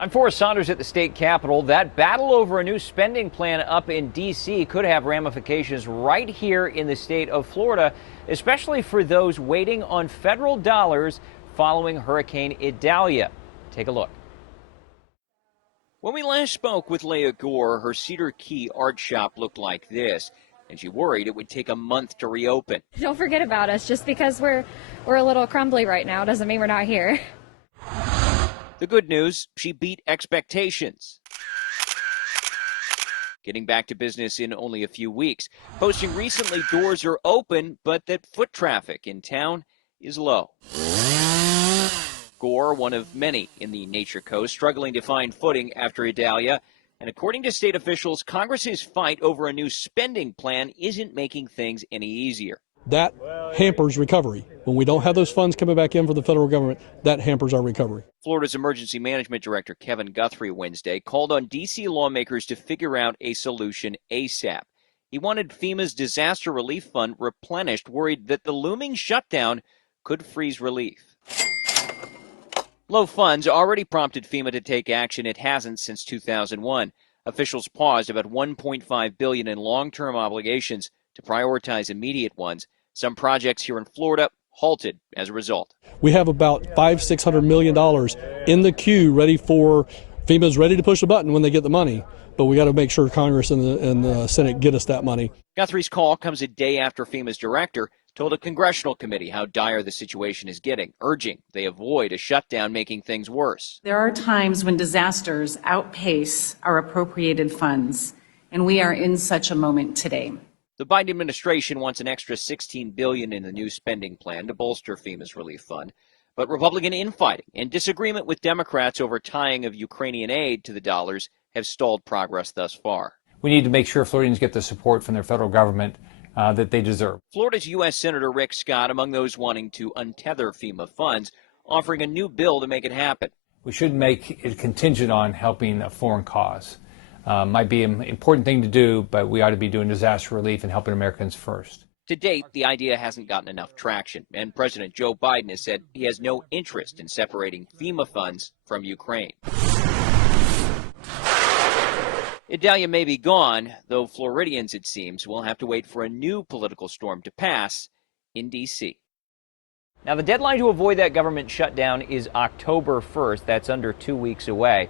I'm Forrest Saunders at the state capitol. That battle over a new spending plan up in D.C. could have ramifications right here in the state of Florida, especially for those waiting on federal dollars following Hurricane Idalia. Take a look. When we last spoke with Leah Gore, her Cedar Key art shop looked like this, and she worried it would take a month to reopen. Don't forget about us. Just because we're a little crumbly right now doesn't mean we're not here. The good news, she beat expectations, getting back to business in only a few weeks, posting recently doors are open, but that foot traffic in town is low. Gore, one of many in the Nature Coast, struggling to find footing after Idalia. And according to state officials, Congress's fight over a new spending plan isn't making things any easier. That hampers recovery. When we don't have those funds coming back in for the federal government, that hampers our recovery. Florida's Emergency Management Director Kevin Guthrie Wednesday called on D.C. lawmakers to figure out a solution ASAP. He wanted FEMA's disaster relief fund replenished, worried that the looming shutdown could freeze relief. Low funds already prompted FEMA to take action it hasn't since 2001. Officials paused about $1.5 billion in long-term obligations to prioritize immediate ones. Some projects here in Florida halted as a result. We have about $500–600 million in the queue ready for FEMA's ready to push the button when they get the money. But we got to make sure Congress and the Senate get us that money. Guthrie's call comes a day after FEMA's director told a congressional committee how dire the situation is getting, urging they avoid a shutdown making things worse. There are times when disasters outpace our appropriated funds, and we are in such a moment today. The Biden administration wants an extra $16 billion in the new spending plan to bolster FEMA's relief fund. But Republican infighting and disagreement with Democrats over tying of Ukrainian aid to the dollars have stalled progress thus far. We need to make sure Floridians get the support from their federal government that they deserve. Florida's U.S. Senator Rick Scott among those wanting to untether FEMA funds, offering a new bill to make it happen. We shouldn't make it contingent on helping a foreign cause. Might be an important thing to do, but we ought to be doing disaster relief and helping Americans first. To date, the idea hasn't gotten enough traction, and President Joe Biden has said he has no interest in separating FEMA funds from Ukraine. Idalia may be gone, though Floridians, it seems, will have to wait for a new political storm to pass in D.C. Now, the deadline to avoid that government shutdown is October 1st. That's under 2 weeks away.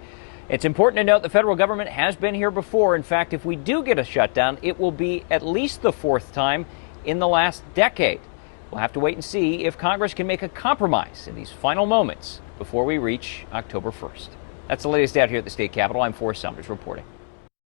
It's important to note the federal government has been here before. In fact, if we do get a shutdown, it will be at least the fourth time in the last decade. We'll have to wait and see if Congress can make a compromise in these final moments before we reach October 1st. That's the latest out here at the state capitol. I'm Forrest Saunders reporting.